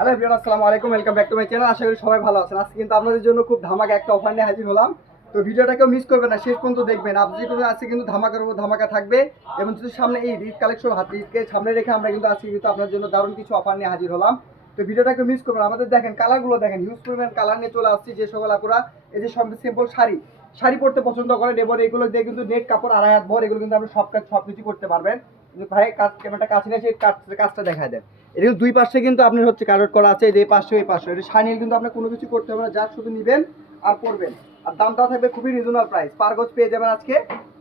Hello everyone, আসসালামু আলাইকুম। Welcome back to my channel. আশা করি সবাই ভালো আছেন। আজকে কিন্তু আপনাদের জন্য খুব ধামাকা একটা অফার নিয়ে হাজির হলাম। তো ভিডিওটাকেও মিস করবেন না, শেষ পর্যন্ত দেখবেন। আপনি কিন্তু আজকে কিন্তু ধামাকার উপর ধামাকা থাকবে এবং যদি সামনে এই ঈদ কালেকশন ঈদকে সামনে রেখে আমরা কিন্তু আজকে কিন্তু আপনার জন্য দারুণ কিছু অফার নিয়ে হাজির হলাম। তো ভিডিওটাকে মিস করবেন। আমাদের দেখেন কালারগুলো দেখেন, হিউজ পরিমাণ কালার নিয়ে চলে আসছি। যে সকল আপুরা এই যে সিম্পল শাড়ি পরতে পছন্দ করেন এবং এগুলো দিয়ে কিন্তু নেট কাপড় আড়াই হাত ভর, এগুলো কিন্তু আপনি সব কিছু করতে পারবেন। ভাই ক্যামেরাটা কাছে নিয়ে সেই কাজটা দেখায় দেন। এটা কিন্তু দুই পাশে কিন্তু আপনার হচ্ছে কারোট করা আছে, এই পাশে এই পাশে। এটা শাইনিল কিন্তু আপনার কোনো কিছু করতে হবে না, যা শুধু নেবেন আর পরবেন। আর দামটাও থাকবে খুবই রিজনেবল প্রাইস। পার গজ পেয়ে যাবেন আজকে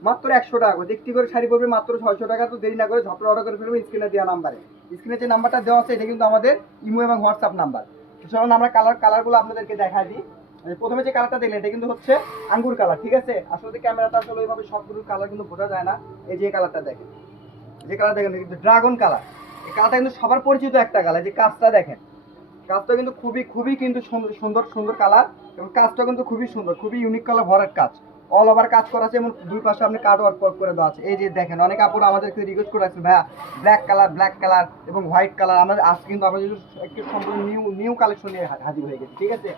মাত্র 100 টাকা করে। একটি করে শাড়ি পরবে মাত্র 600 টাকা। তো দেরি না করে ঝপড়া অর্ডার করে ফেলবেন স্ক্রিনে দেওয়া নাম্বারে। স্ক্রিনে যে নাম্বারটা দেওয়া আছে এটা কিন্তু আমাদের ইমো এবং হোয়াটসঅ্যাপ নাম্বার। তো চলুন আমরা কালারগুলো আপনাদেরকে দেখাই দিই। প্রথমে যে কালারটা দেখলেন এটা কিন্তু হচ্ছে আঙ্গুর কালার, ঠিক আছে? আসলে ক্যামেরাতে আসলে ওইভাবে সবগুলোর কালার কিন্তু বোঝা যায় না। এই যে কালারটা দেখেন, যে কালার দেখেন কিন্তু ড্রাগন কালার। এই কালারটা কিন্তু সবার পরিচিত একটা কালার। যে কাজটা দেখেন, কাজটা কিন্তু খুবই কিন্তু সুন্দর কালার এবং কাজটা কিন্তু খুবই সুন্দর, খুবই ইউনিক কালার, ভরাট কাজ, অল ওভার কাজ করা আছে এবং দুই পাশে আপনি কাট ওয়ার্ক করে দেওয়া আছে। এই যে দেখেন, অনেক আপুরা আমাদেরকে রিকোয়েস্ট করে আছে ভাইয়া ব্ল্যাক কালার এবং হোয়াইট কালার। আমাদের আজকে কিন্তু আমাদের একটু সম্পূর্ণ নিউ কালেকশন নিয়ে হাজির হয়ে গেছে, ঠিক আছে?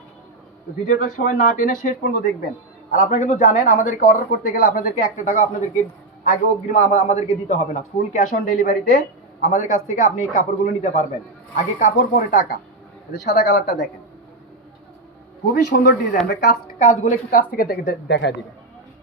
তো ভিডিওটা সবাই না টেনে শেষ পর্যন্ত দেখবেন। আর আপনারা কিন্তু জানেন আমাদেরকে অর্ডার করতে গেলে আপনাদেরকে 1 টাকা আপনাদেরকে আগে অগ্রিম আমাদেরকে দিতে হবে না। ফুল ক্যাশ অন ডেলিভারিতে আমাদের কাছ থেকে আপনি এই কাপড়গুলো নিতে পারবেন। আগে কাপড় পরে টাকা। সাদা কালারটা দেখেন, খুবই সুন্দর ডিজাইন। কাজগুলো একটু কাছ থেকে দেখা দিবেন।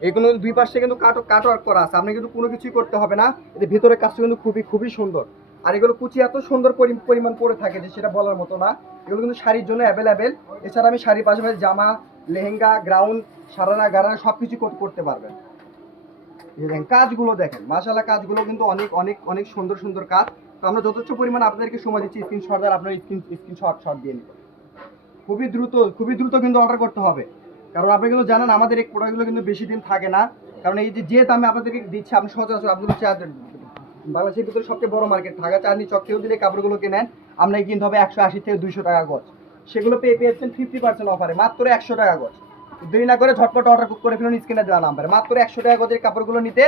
এগুলো দুই পাশে কিন্তু কাট ওয়ার্ক করা আছে, আপনি কিন্তু কোনো কিছুই করতে হবে না। এদের ভিতরে কাজটা কিন্তু খুবই সুন্দর। আর এগুলো কুচি এত সুন্দর পরিমাণ পরে থাকে যে সেটা বলার মতো না। এগুলো কিন্তু শাড়ির জন্য অ্যাভেলেবেল। এছাড়া আমি শাড়ির পাশাপাশি জামা, লেহেঙ্গা, গ্রাউন্ড, সারারা গারারা সব কিছু করতে পারবেন। দেখেন কাজগুলো দেখেন, মাশাআল্লাহ কাজগুলো কিন্তু অনেক সুন্দর কাজ। তো আমরা যথেষ্ট পরিমাণ আপনাদেরকে সময় দিচ্ছি। স্ক্রিনশট আর আপনার স্ক্রিনশট দিয়ে নিন। খুবই দ্রুত কিন্তু অর্ডার করতে হবে, কারণ আপনি কিন্তু জানেন আমাদের এই প্রোডাক্টগুলো কিন্তু বেশি দিন থাকে না। কারণ এই যে দামে আপনাদেরকে দিচ্ছি, আপনি সচরাচর আপনি বাংলাদেশের ভিতরে সবচেয়ে বড় মার্কেট ঢাকা চাঁদনী চক থেকে যদি কাপড়গুলো কেনেন আপনাকে কিনতে হবে 180 থেকে 200 টাকা গজ। সেগুলো পেয়েছেন 50% অফারে মাত্র 100 টাকা গজ। দেরি না করে ঝটপট অর্ডার করে ফেলুন স্ক্রিনে দেওয়া নাম্বারে। মাত্র 100 টাকা গজের কাপড়গুলো নিতে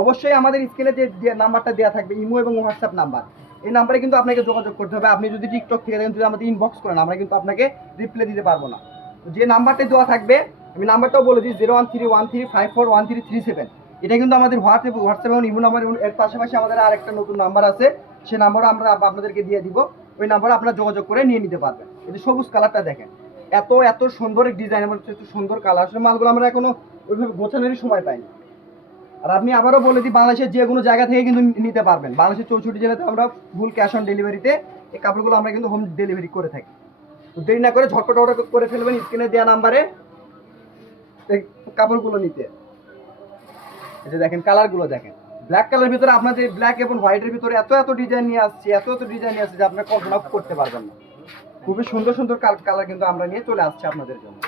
অবশ্যই আমাদের স্ক্রিনে যে নাম্বারটা দেওয়া থাকবে ইমো এবং হোয়াটসঅ্যাপ নাম্বার, এই নাম্বারে কিন্তু আপনাকে যোগাযোগ করতে হবে। আপনি যদি টিকটক থেকে দেখেন, যদি আমাদের ইনবক্স করেন, আমরা কিন্তু আপনাকে রিপ্লাই দিতে পারবো না। যে নাম্বারটা দেওয়া থাকবে আমি নাম্বারটাও বলে দিই, 0131354137। এটা কিন্তু আমাদের হোয়াটসঅ্যাপ এবং ইমো নাম্বার। এর পাশাপাশি আমাদের আর একটা নতুন নাম্বার আছে, সেই নাম্বারও আমরা আপনাদেরকে দিয়ে দিব। ওই নাম্বারে আপনারা যোগাযোগ করে নিয়ে নিতে পারবেন। এই যে সবুজ কালারটা দেখেন, এত সুন্দর এক ডিজাইন এবং এত সুন্দর কালার। আসলে মালগুলো আমরা এখনো ওইভাবে গোছানোরই সময় পাইনি। আর আপনি আবারও বলে দিই, বাংলাদেশের যে কোনো জায়গা থেকে কিন্তু নিতে পারবেন। বাংলাদেশের 64 জেলাতে আমরা ফুল ক্যাশ অন ডেলিভারিতে এই কাপড়গুলো আমরা কিন্তু হোম ডেলিভারি করে থাকি। তো দেরি না করে ঝটপট অর্ডার করে ফেলবেন স্ক্রিনে দেওয়া নাম্বারে এই কাপড়গুলো নিতে। এই যে দেখেন কালারগুলো দেখেন, ব্ল্যাক কালারের ভিতরে আপনাদের ব্ল্যাক এবং হোয়াইটের ভিতরে এত ডিজাইন নিয়ে আসছে, এত ডিজাইন নিয়ে আসছে যে আপনারা কল্পনা করতে পারবেন না। খুবই সুন্দর কালার কিন্তু আমরা নিয়ে চলে আসছি আপনাদের জন্য।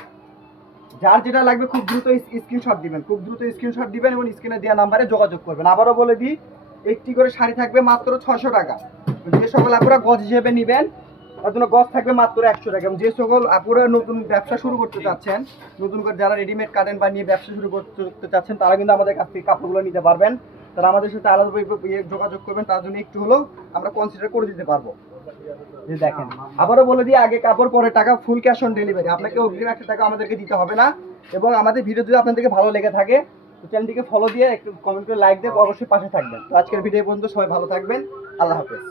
যার যেটা লাগবে খুব দ্রুত স্ক্রিনশট দিবেন এবং স্ক্রিনে দেওয়া নাম্বারে যোগাযোগ করবেন। আবারও বলে দিই, একটি করে শাড়ি থাকবে মাত্র 600 টাকা। যে সকল আপুরা গজ হিসেবে নেবেন তার জন্য গজ থাকবে মাত্র 100 টাকা। এবং যে সকল আপুরা নতুন ব্যবসা শুরু করতে চাচ্ছেন, নতুন করে যারা রেডিমেড কাটেন বা নিয়ে ব্যবসা শুরু করতে চাচ্ছেন, তারা কিন্তু আমাদের কাছ থেকে কাপড়গুলো নিতে পারবেন। তারা আমাদের সাথে আলাদা যোগাযোগ করবেন, তার জন্য একটু হলেও আমরা কনসিডার করে দিতে পারবো। যে দেখেন, আবারও বলে দিই, আগে কাপড় পরে টাকা, ফুল ক্যাশ অন ডেলিভারি। আপনাকে অগ্রিম 1 টাকা আমাদেরকে দিতে হবে না। এবং আমাদের ভিডিও যদি আপনাদেরকে ভালো লেগে থাকে তো চ্যানেলটিকে ফলো দিয়ে একটু কমেন্ট করে লাইক দিয়ে অবশ্যই পাশে থাকবেন। তো আজকের ভিডিও পর্যন্ত সবাই ভালো থাকবেন। আল্লাহ হাফেজ।